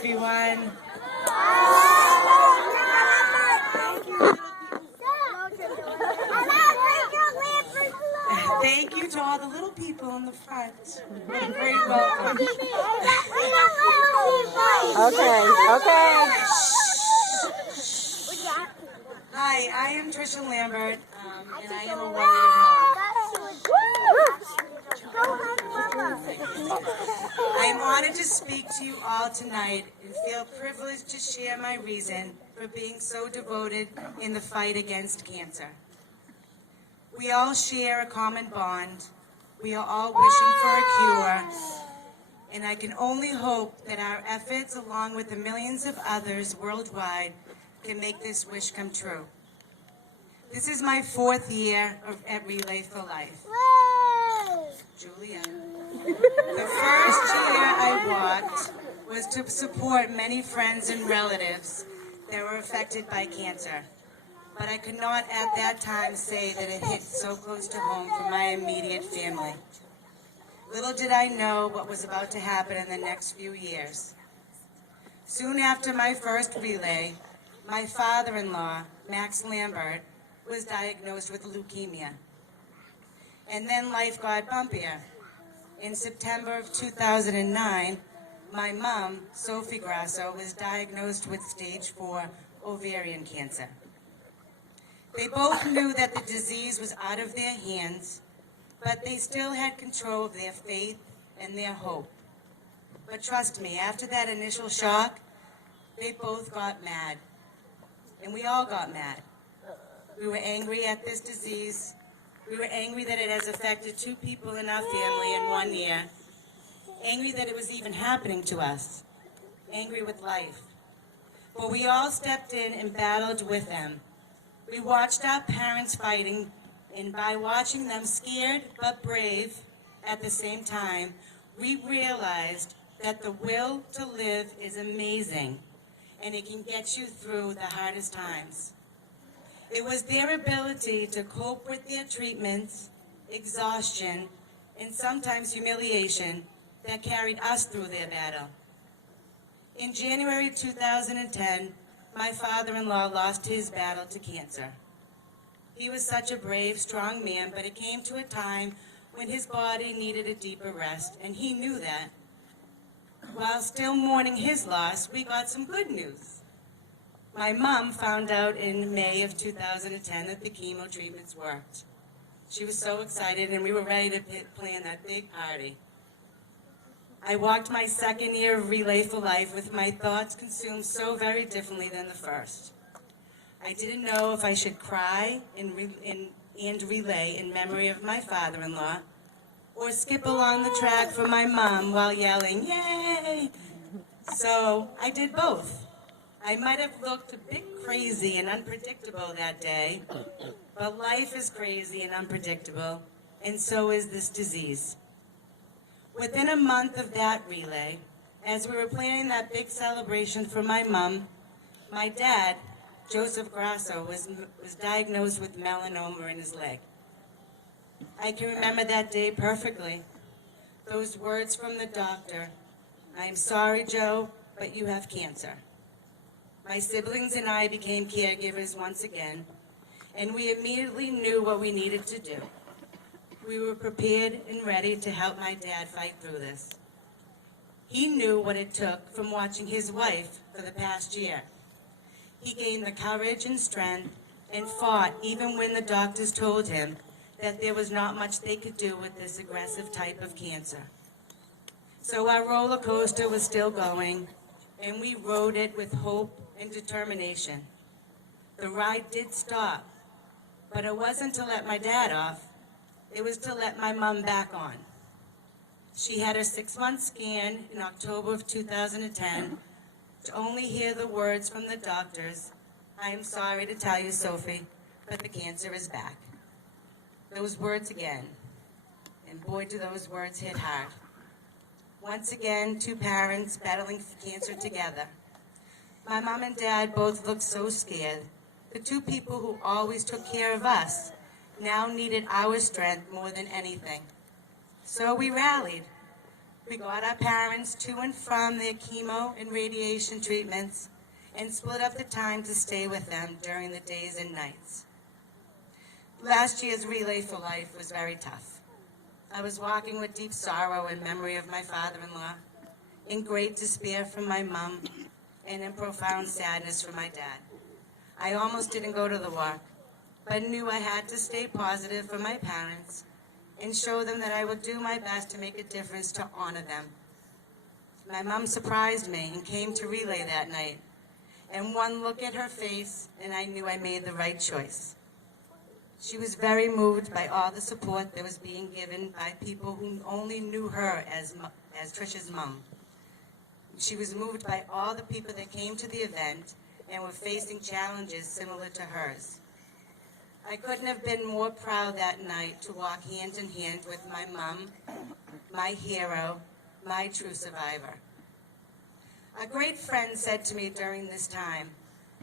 everyone. Thank you to all the little people in the front. What a great welcome. Okay. Hi, I am Tricia Lambert, and I am a warrior mom. I am honored to speak to you all tonight and feel privileged to share my reason for being so devoted in the fight against cancer. We all share a common bond. We are all wishing for a cure. And I can only hope that our efforts, along with the millions of others worldwide, can make this wish come true. This is my 4th year at Relay for Life. Julia. The first year I walked was to support many friends and relatives that were affected by cancer. But I could not at that time say that it hit so close to home for my immediate family. Little did I know what was about to happen in the next few years. Soon after my first relay, my father-in-law, Max Lambert, was diagnosed with leukemia. And then life got bumpier. In September of 2009, my mom, Sophie Grasso, was diagnosed with stage 4 ovarian cancer. They both knew that the disease was out of their hands, but they still had control of their faith and their hope. But trust me, after that initial shock, they both got mad. And we all got mad. We were angry at this disease. We were angry that it has affected 2 people in our family in 1 year. Angry that it was even happening to us. Angry with life. But we all stepped in and battled with them. We watched our parents fighting, and by watching them scared but brave at the same time, we realized that the will to live is amazing, and it can get you through the hardest times. It was their ability to cope with their treatments, exhaustion, and sometimes humiliation that carried us through their battle. In January 2010, my father-in-law lost his battle to cancer. He was such a brave, strong man, but it came to a time when his body needed a deeper rest, and he knew that. While still mourning his loss, we got some good news. My mom found out in May of 2010 that the chemo treatments worked. She was so excited, and we were ready to plan that big party. I walked my 2nd year of Relay for Life with my thoughts consumed so very differently than the first. I didn't know if I should cry and relay in memory of my father-in-law, or skip along the track for my mom while yelling, "Yay!" So I did both. I might have looked a bit crazy and unpredictable that day, but life is crazy and unpredictable, and so is this disease. Within a month of that relay, as we were planning that big celebration for my mom, my dad, Joseph Grasso, was diagnosed with melanoma in his leg. I can remember that day perfectly. Those words from the doctor, "I am sorry, Joe, but you have cancer." My siblings and I became caregivers once again, and we immediately knew what we needed to do. We were prepared and ready to help my dad fight through this. He knew what it took from watching his wife for the past year. He gained the courage and strength and fought even when the doctors told him that there was not much they could do with this aggressive type of cancer. So our roller coaster was still going, and we rode it with hope and determination. The ride did stop, but it wasn't to let my dad off. It was to let my mom back on. She had her 6-month scan in October of 2010 to only hear the words from the doctors, "I am sorry to tell you, Sophie, but the cancer is back." Those words again, and boy do those words hit hard. Once again, 2 parents battling cancer together. My mom and dad both looked so scared. The 2 people who always took care of us now needed our strength more than anything. So we rallied. We got our parents to and from their chemo and radiation treatments and split up the time to stay with them during the days and nights. Last year's Relay for Life was very tough. I was walking with deep sorrow in memory of my father-in-law, in great despair from my mom, and in profound sadness for my dad. I almost didn't go to the walk, but knew I had to stay positive for my parents and show them that I would do my best to make a difference to honor them. My mom surprised me and came to Relay that night, and one look at her face, and I knew I made the right choice. She was very moved by all the support that was being given by people who only knew her as Tricia's mom. She was moved by all the people that came to the event and were facing challenges similar to hers. I couldn't have been more proud that night to walk hand in hand with my mom, my hero, my true survivor. A great friend said to me during this time,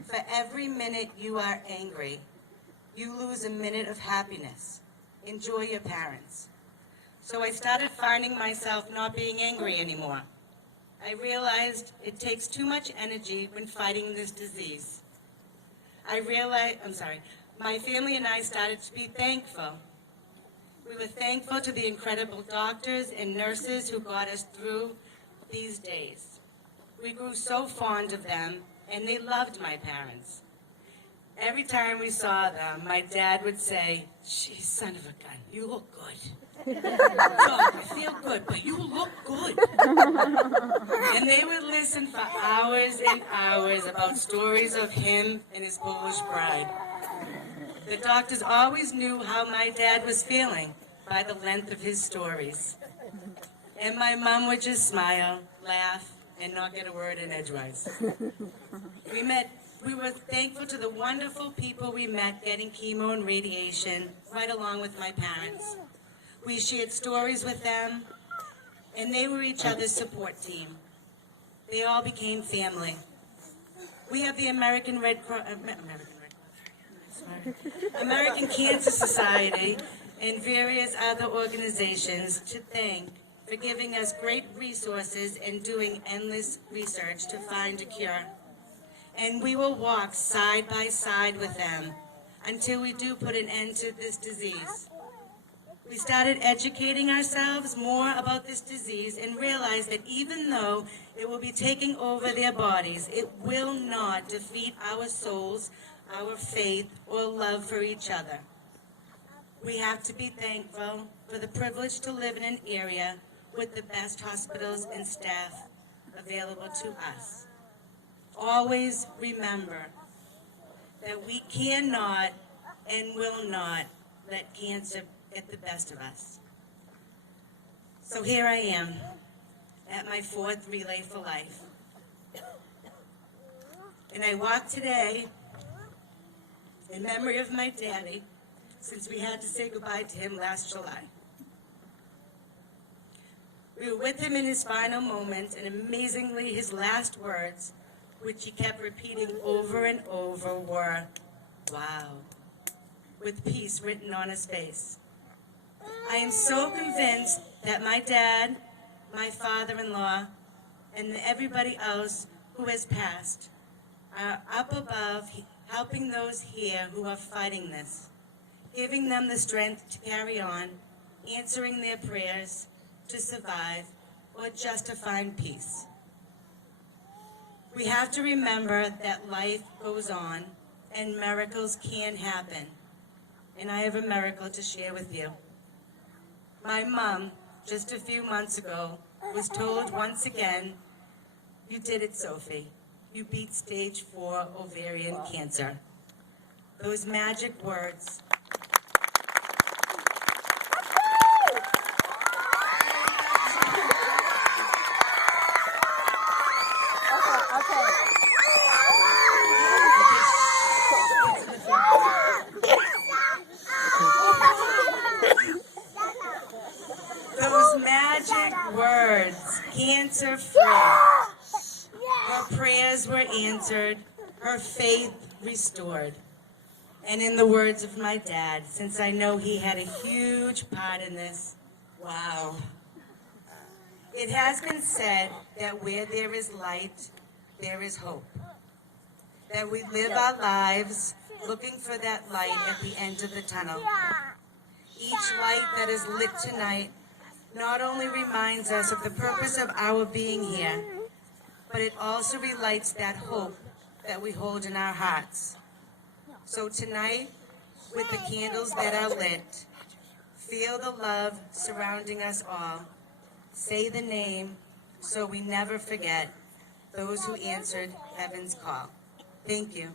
"For every minute you are angry, you lose a minute of happiness. Enjoy your parents." So I started finding myself not being angry anymore. I realized it takes too much energy when fighting this disease. My family and I started to be thankful. We were thankful to the incredible doctors and nurses who got us through these days. We grew so fond of them, and they loved my parents. Every time we saw them, my dad would say, "Geez, son of a gun, you look good. Doc, I feel good, but you look good." And they would listen for hours and hours about stories of him and his Polish bride. The doctors always knew how my dad was feeling by the length of his stories. And my mom would just smile, laugh, and not get a word in edgewise. We were thankful to the wonderful people we met getting chemo and radiation right along with my parents. We shared stories with them, and they were each other's support team. They all became family. We have the American Cancer Society and various other organizations to thank for giving us great resources and doing endless research to find a cure. And we will walk side by side with them until we do put an end to this disease. We started educating ourselves more about this disease and realized that even though it will be taking over their bodies, it will not defeat our souls, our faith, or love for each other. We have to be thankful for the privilege to live in an area with the best hospitals and staff available to us. Always remember that we cannot and will not let cancer get the best of us. So here I am at my 4th Relay for Life. And I walk today in memory of my daddy, since we had to say goodbye to him last July. We were with him in his final moments, and amazingly his last words, which he kept repeating over and over, were, "Wow," with peace written on his face. I am so convinced that my dad, my father-in-law, and everybody else who has passed are up above helping those here who are fighting this, giving them the strength to carry on, answering their prayers, to survive, or just to find peace. We have to remember that life goes on and miracles can happen. And I have a miracle to share with you. My mom, just a few months ago, was told once again, "You did it, Sophie. You beat stage 4 ovarian cancer." Those magic words. Those magic words, cancer-free. Her prayers were answered, her faith restored. And in the words of my dad, since I know he had a huge part in this, wow. It has been said that where there is light, there is hope. That we live our lives looking for that light at the end of the tunnel. Each light that is lit tonight not only reminds us of the purpose of our being here, but it also relights that hope that we hold in our hearts. So tonight, with the candles that are lit, feel the love surrounding us all. Say the name so we never forget those who answered heaven's call. Thank you.